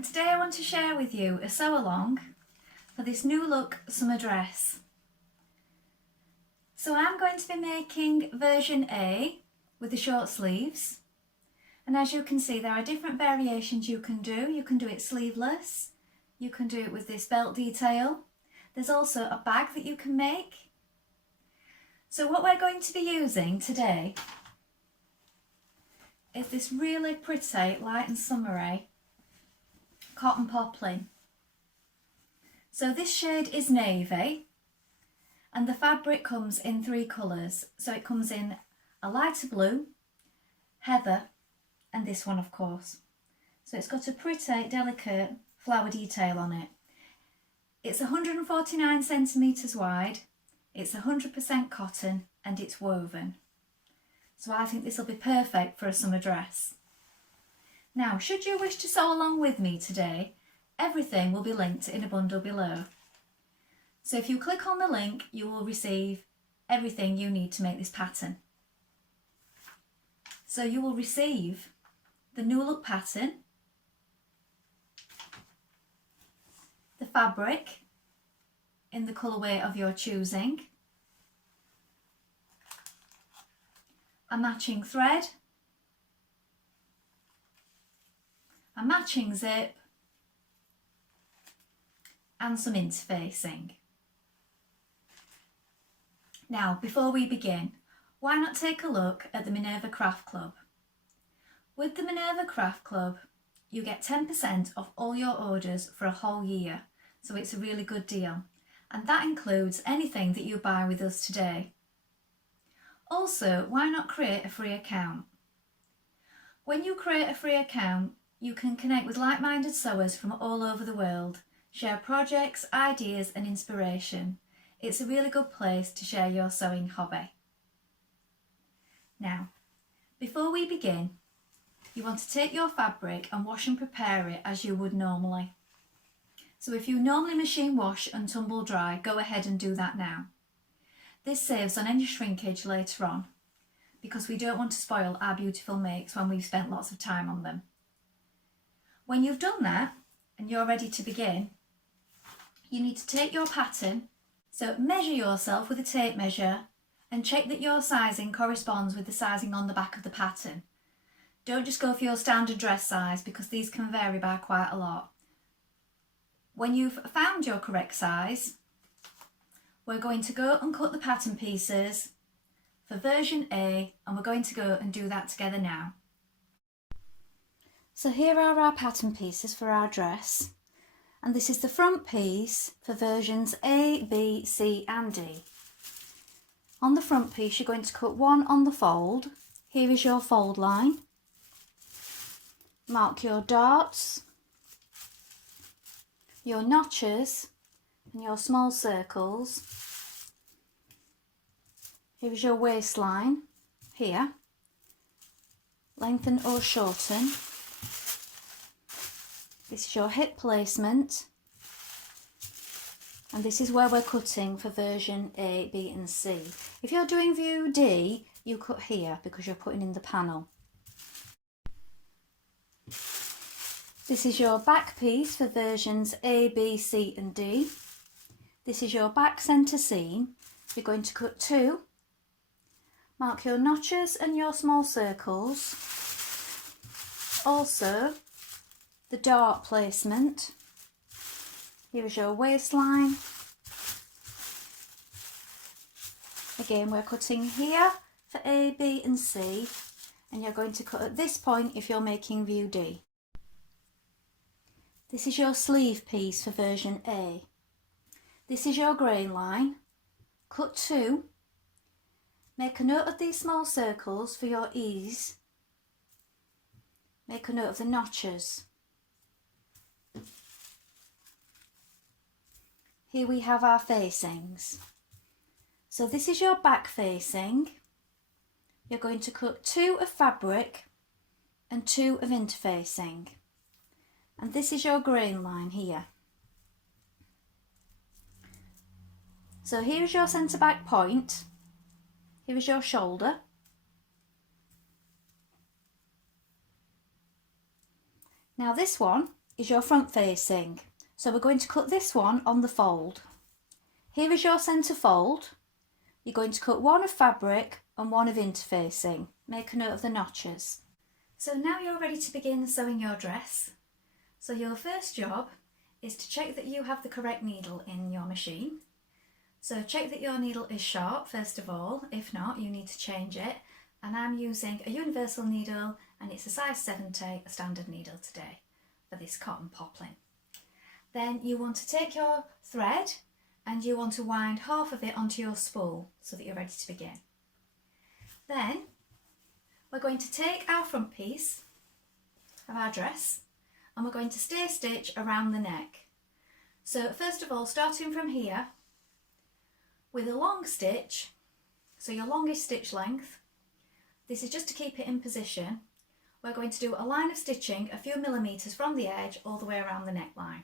and today I want to share with you a sew along for this new look summer dress. So I'm going to be making version A with the short sleeves, and as you can see there are different variations you can do. You can do it sleeveless, you can do it with this belt detail. There's also a bag that you can make. So what we're going to be using today is this really pretty light and summery cotton poplin. So this shade is navy and the fabric comes in 3 colours. So it comes in a lighter blue, heather and this one of course. So it's got a pretty delicate flower detail on it. It's 149 centimetres wide, it's 100% cotton and it's woven. So I think this will be perfect for a summer dress. Now, should you wish to sew along with me today, everything will be linked in a bundle below. So if you click on the link, you will receive everything you need to make this pattern. So you will receive the new look pattern, the fabric in the colourway of your choosing, a matching thread, a matching zip and some interfacing. Now, before we begin, why not take a look at the Minerva Craft Club? With the Minerva Craft Club, you get 10% off all your orders for a whole year, so it's a really good deal, and that includes anything that you buy with us today. Also, why not create a free account? When you create a free account, you can connect with like-minded sewers from all over the world, share projects, ideas and inspiration. It's a really good place to share your sewing hobby. Now, before we begin, you want to take your fabric and wash and prepare it as you would normally. So if you normally machine wash and tumble dry, go ahead and do that now. This saves on any shrinkage later on, because we don't want to spoil our beautiful makes when we've spent lots of time on them. When you've done that and you're ready to begin, you need to take your pattern, so measure yourself with a tape measure and check that your sizing corresponds with the sizing on the back of the pattern. Don't just go for your standard dress size because these can vary by quite a lot. When you've found your correct size, we're going to go and cut the pattern pieces for version A, and we're going to go and do that together now. So here are our pattern pieces for our dress, and this is the front piece for versions A, B, C and D. On the front piece you're going to cut 1 on the fold. Here is your fold line. Mark your darts, your notches and your small circles. Here is your waistline, here, lengthen or shorten. This is your hip placement, and this is where we're cutting for version A, B and C. If you're doing view D, you cut here because you're putting in the panel. This is your back piece for versions A, B, C and D. This is your back centre seam. You're going to cut 2. Mark your notches and your small circles. Also, the dart placement. Here is your waistline. Again, we're cutting here for A, B and C, and you're going to cut at this point if you're making view D. This is your sleeve piece for version A. This is your grain line. Cut 2. Make a note of these small circles for your ease. Make a note of the notches. Here we have our facings. So this is your back facing. You're going to cut 2 of fabric and 2 of interfacing. And this is your grain line here. So here is your centre back point. Here is your shoulder. Now this one is your front facing. So we're going to cut this one on the fold. Here is your centre fold. You're going to cut one of fabric and one of interfacing. Make a note of the notches. So now you're ready to begin sewing your dress. So your first job is to check that you have the correct needle in your machine. So check that your needle is sharp first of all. If not, you need to change it. And I'm using a universal needle and it's a size 70, a standard needle today for this cotton poplin. Then you want to take your thread and you want to wind half of it onto your spool so that you're ready to begin. Then we're going to take our front piece of our dress and we're going to stay stitch around the neck. So first of all, starting from here with a long stitch, so your longest stitch length, this is just to keep it in position, we're going to do a line of stitching a few millimetres from the edge all the way around the neckline.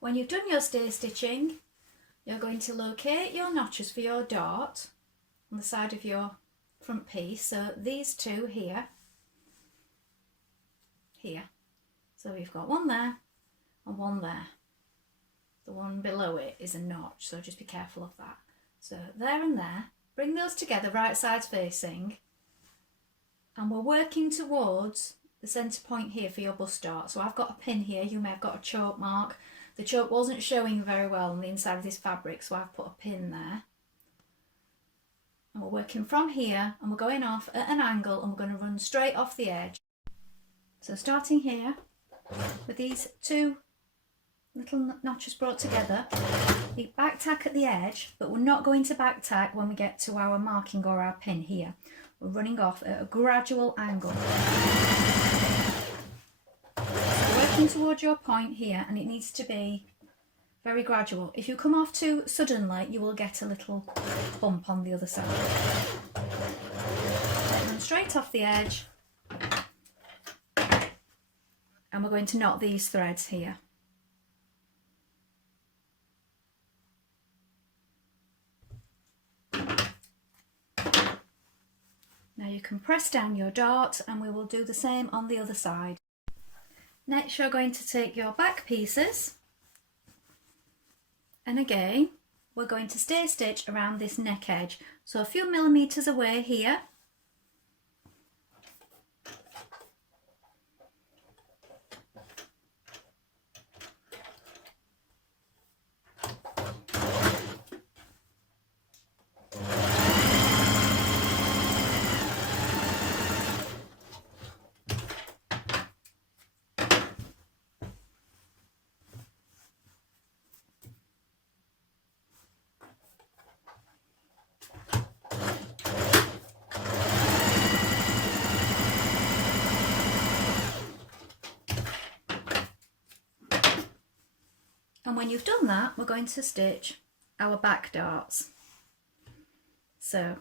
When you've done your stay stitching, you're going to locate your notches for your dart on the side of your front piece. So these two here. So we've got one there and one there. The one below it is a notch, so just be careful of that. So there and there, bring those together right sides facing, and we're working towards the centre point here for your bust dart. So I've got a pin here, you may have got a choke mark. The choke wasn't showing very well on the inside of this fabric, so I've put a pin there. And we're working from here and we're going off at an angle and we're going to run straight off the edge. So starting here with these two little notches brought together, we back tack at the edge, but we're not going to back tack when we get to our marking or our pin here. We're running off at a gradual angle. So working towards your point here, and it needs to be very gradual. If you come off too suddenly, you will get a little bump on the other side. Run straight off the edge, and we're going to knot these threads here. Now you can press down your dart and we will do the same on the other side. Next you're going to take your back pieces and again we're going to stay stitch around this neck edge. So a few millimetres away here. And when you've done that, we're going to stitch our back darts. So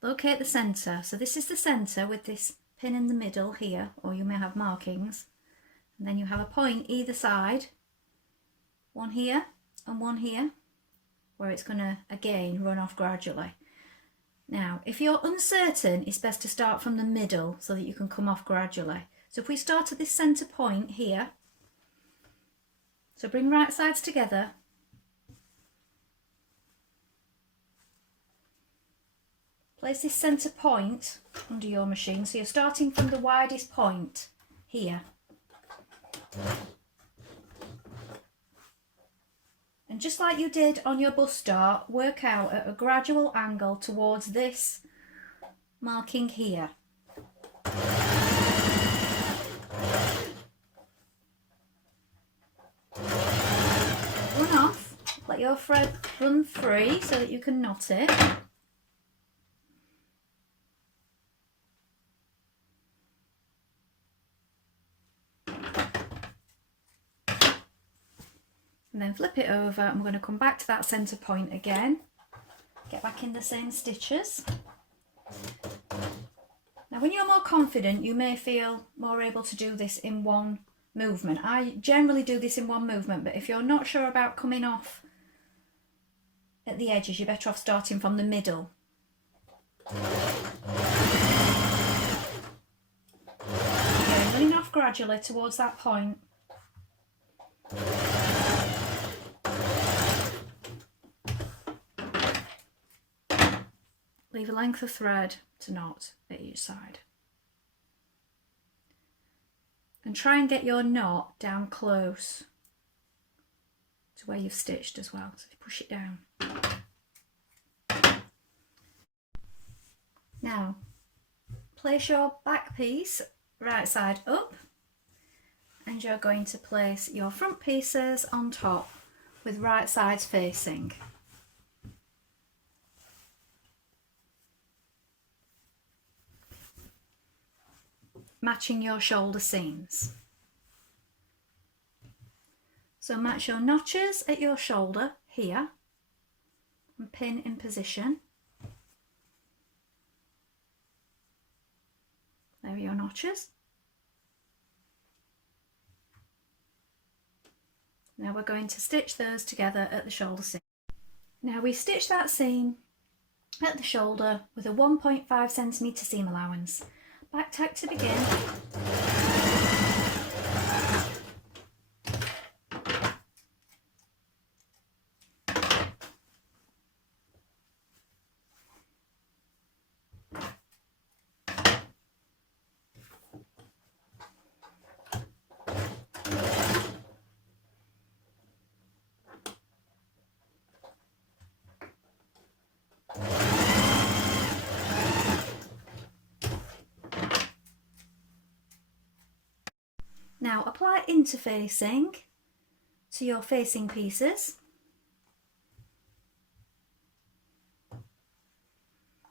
locate the centre. So this is the centre with this pin in the middle here, or you may have markings. And then you have a point either side, one here and one here, where it's going to again run off gradually. Now, if you're uncertain, it's best to start from the middle so that you can come off gradually. So if we start at this centre point here, so bring right sides together, place this centre point under your machine, so you're starting from the widest point here. And just like you did on your bust dart, work out at a gradual angle towards this marking here. Run off, let your thread run free so that you can knot it. And then flip it over and we're going to come back to that centre point again. Get back in the same stitches. Now when you're more confident, you may feel more able to do this in one movement. I generally do this in one movement, but if you're not sure about coming off at the edges, you're better off starting from the middle. Okay, running off gradually towards that point. Leave a length of thread to knot at each side. And try and get your knot down close to where you've stitched as well. So you push it down. Now, place your back piece right side up, and you're going to place your front pieces on top with right sides facing. Matching your shoulder seams. So match your notches at your shoulder here and pin in position. There are your notches. Now we're going to stitch those together at the shoulder seam. Now we stitch that seam at the shoulder with a 1.5 centimetre seam allowance. Back tack to begin. Now apply interfacing to your facing pieces.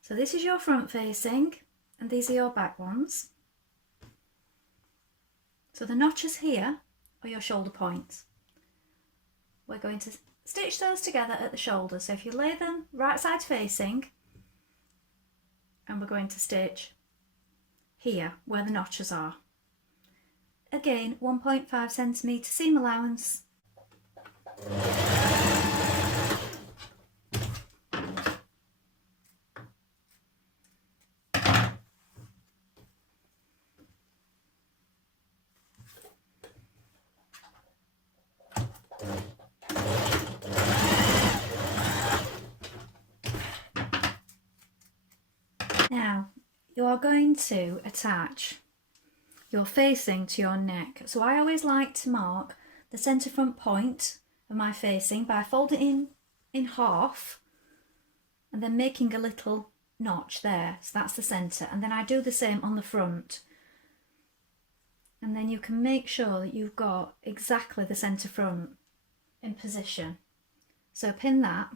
So this is your front facing and these are your back ones. So the notches here are your shoulder points. We're going to stitch those together at the shoulder. So if you lay them right side facing, and we're going to stitch here where the notches are. Again, 1.5 centimetre seam allowance. Now, you are going to attach your facing to your neck. So I always like to mark the centre front point of my facing by folding in half and then making a little notch there. So that's the centre, and then I do the same on the front. And then you can make sure that you've got exactly the centre front in position. So pin that.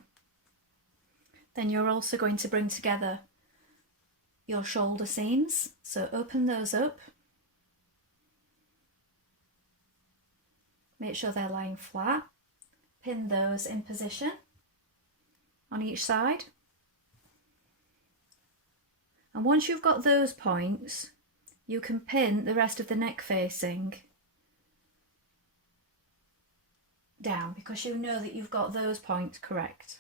Then you're also going to bring together your shoulder seams. So open those up. Make sure they're lying flat. Pin those in position on each side. And once you've got those points, you can pin the rest of the neck facing down because you know that you've got those points correct.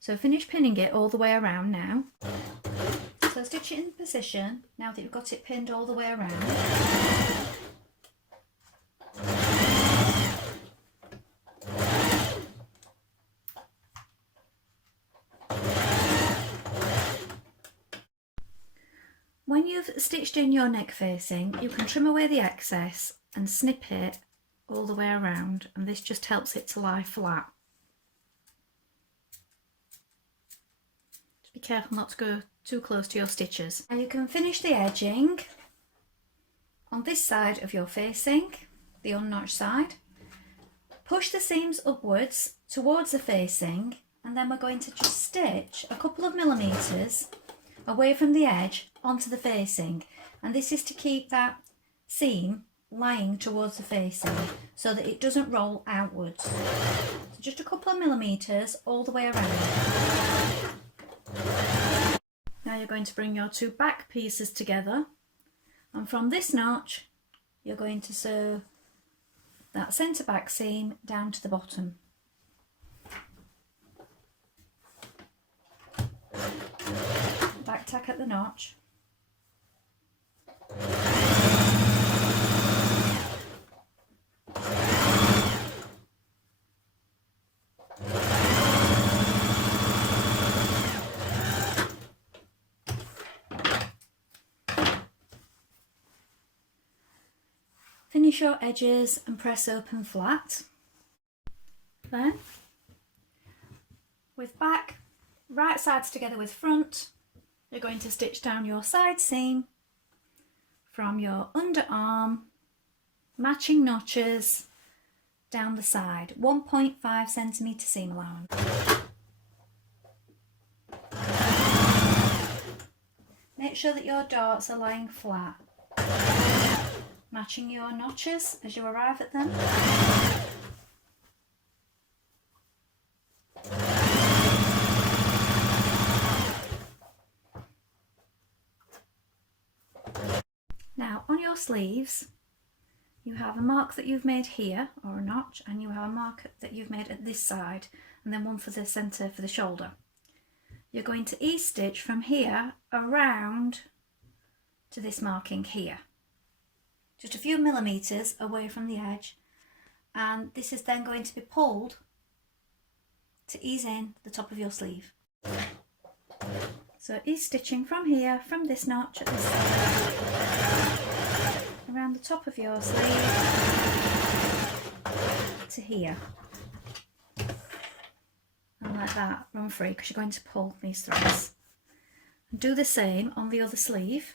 So finish pinning it all the way around now. So stitch it in position now that you've got it pinned all the way around. When you've stitched in your neck facing, you can trim away the excess and snip it all the way around, and this just helps it to lie flat. Just be careful not to go too close to your stitches. And you can finish the edging on this side of your facing, the unnotched side. Push the seams upwards towards the facing, and then we're going to just stitch a couple of millimetres away from the edge onto the facing, and this is to keep that seam lying towards the facing so that it doesn't roll outwards. So just a couple of millimetres all the way around. Now Now you're going to bring your two back pieces together, and from this notch you're going to sew that centre back seam down to the bottom. Back tack at the notch. Finish your edges and press open flat. Then, with back, right sides together with front, you're going to stitch down your side seam from your underarm, matching notches down the side, 1.5 centimetre seam allowance. Make sure that your darts are lying flat, matching your notches as you arrive at them. Now on your sleeves you have a mark that you've made here, or a notch, and you have a mark that you've made at this side, and then one for the centre for the shoulder. You're going to E-stitch from here around to this marking here, just a few millimetres away from the edge, and this is then going to be pulled to ease in the top of your sleeve. So E-stitching from here, from this notch at this side, around the top of your sleeve to here, and like that, run free, because you're going to pull these threads. And do the same on the other sleeve.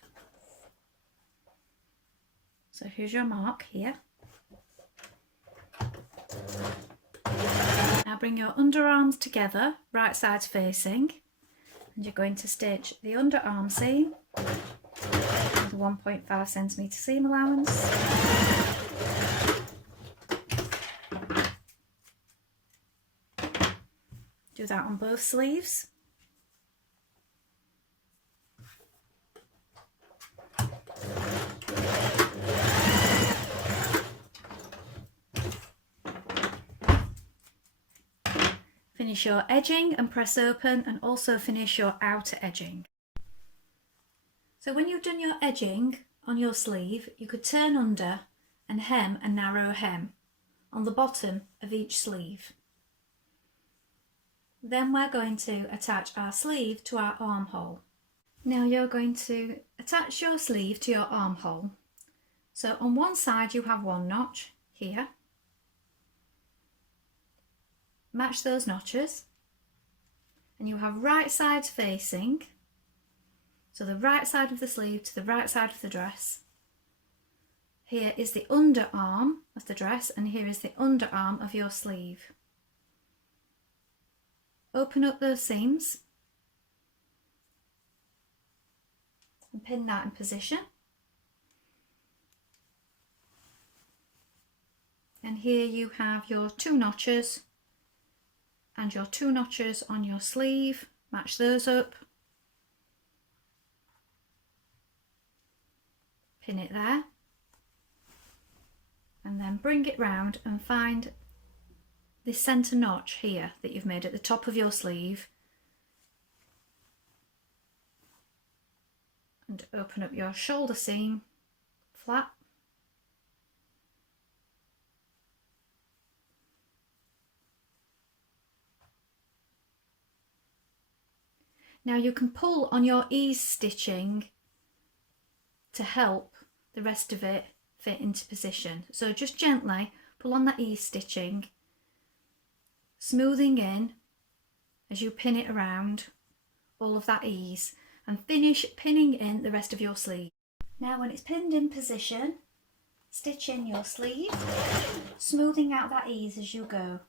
So here's your mark here. Now bring your underarms together, right sides facing, and you're going to stitch the underarm seam with a 1.5 centimetre seam allowance. Do that on both sleeves. Finish your edging and press open, and also finish your outer edging. So when you've done your edging on your sleeve, you could turn under and hem a narrow hem on the bottom of each sleeve. Then we're going to attach our sleeve to our armhole. Now you're going to attach your sleeve to your armhole. So on one side you have one notch here. Match those notches, and you have right sides facing, so the right side of the sleeve to the right side of the dress. Here is the underarm of the dress, and here is the underarm of your sleeve. Open up those seams and pin that in position. And here you have your two notches and your two notches on your sleeve. Match those up, pin it there, and then bring it round and find this centre notch here that you've made at the top of your sleeve, and open up your shoulder seam flat. Now you can pull on your ease stitching to help the rest of it fit into position. So just gently pull on that ease stitching, smoothing in as you pin it around all of that ease, and finish pinning in the rest of your sleeve. Now when it's pinned in position, stitch in your sleeve, smoothing out that ease as you go.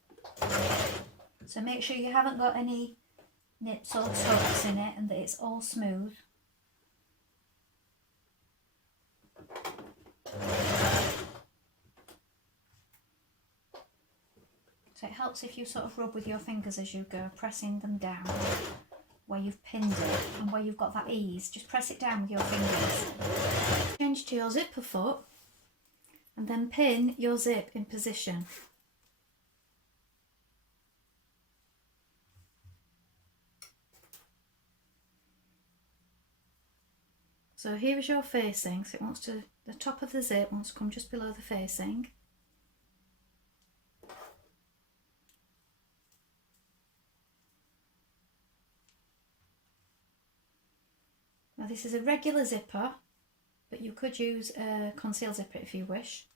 So make sure you haven't got any nips or tucks in it and that it's all smooth. So it helps if you sort of rub with your fingers as you go, pressing them down. where you've pinned it and where you've got that ease, just press it down with your fingers. Change to your zipper foot and then pin your zip in position. So here is your facing, so the top of the zip wants to come just below the facing. Now this is a regular zipper, but you could use a conceal zipper if you wish.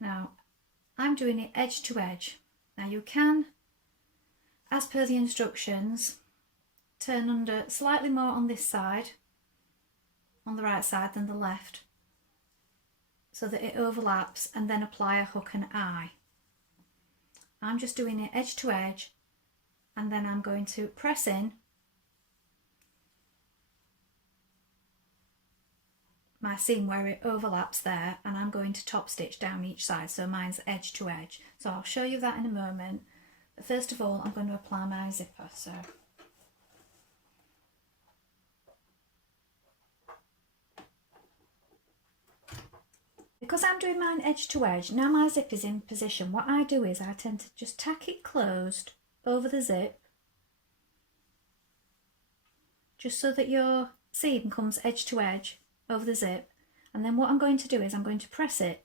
Now I'm doing it edge to edge. Now you can, as per the instructions, turn under slightly more on this side, on the right side than the left, so that it overlaps, and then apply a hook and eye. I'm just doing it edge to edge, and then I'm going to press in my seam where it overlaps there, and I'm going to top stitch down each side, so mine's edge to edge. So I'll show you that in a moment, but first of all I'm going to apply my zipper. So because I'm doing mine edge to edge, now my zip is in position, what I do is I tend to just tack it closed over the zip, just so that your seam comes edge to edge over the zip, and then what I'm going to do is I'm going to press it.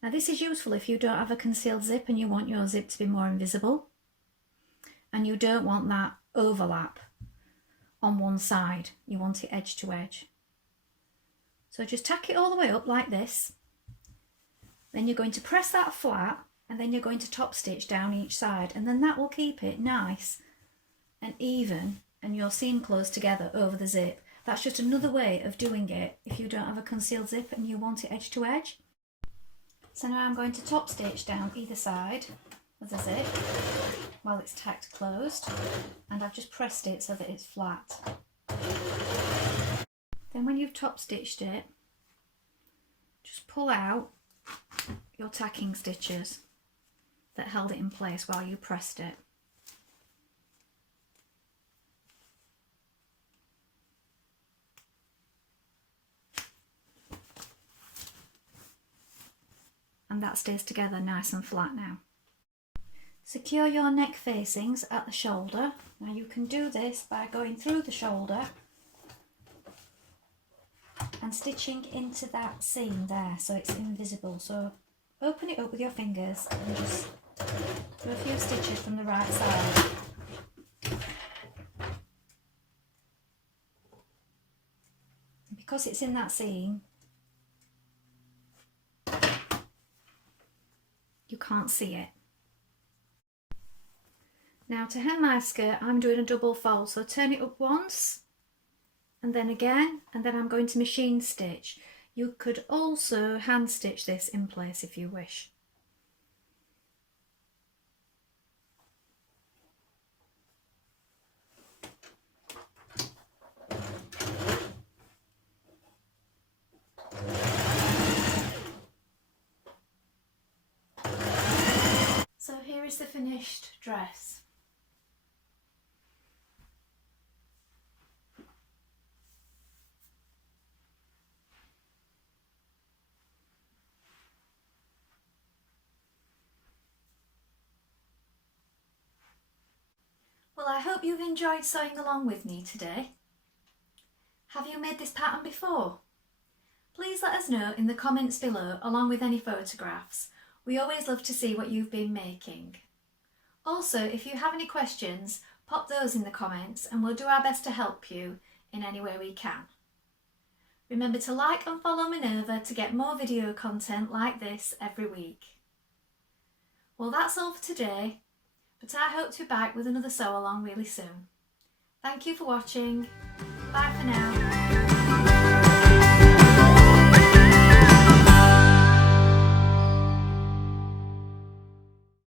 Now this is useful if you don't have a concealed zip and you want your zip to be more invisible and you don't want that overlap on one side, you want it edge to edge. So just tack it all the way up like this, then you're going to press that flat, and then you're going to top stitch down each side, and then that will keep it nice and even and your seam close together over the zip. That's just another way of doing it if you don't have a concealed zip and you want it edge to edge. So now I'm going to top stitch down either side of the zip while it's tacked closed, and I've just pressed it so that it's flat. Then when you've top stitched it, just pull out your tacking stitches that held it in place while you pressed it. And that stays together nice and flat now. Secure your neck facings at the shoulder. Now you can do this by going through the shoulder and stitching into that seam there so it's invisible. So open it up with your fingers and just do a few stitches from the right side. And because it's in that seam, you can't see it. Now to hem my skirt, I'm doing a double fold, so turn it up once and then again, and then I'm going to machine stitch. You could also hand stitch this in place if you wish. So here is the finished dress. Well, I hope you've enjoyed sewing along with me today. Have you made this pattern before? Please let us know in the comments below, along with any photographs. We always love to see what you've been making. Also, if you have any questions, pop those in the comments and we'll do our best to help you in any way we can. Remember to like and follow Minerva to get more video content like this every week. Well, that's all for today, but I hope to be back with another sew along really soon. Thank you for watching. Bye for now.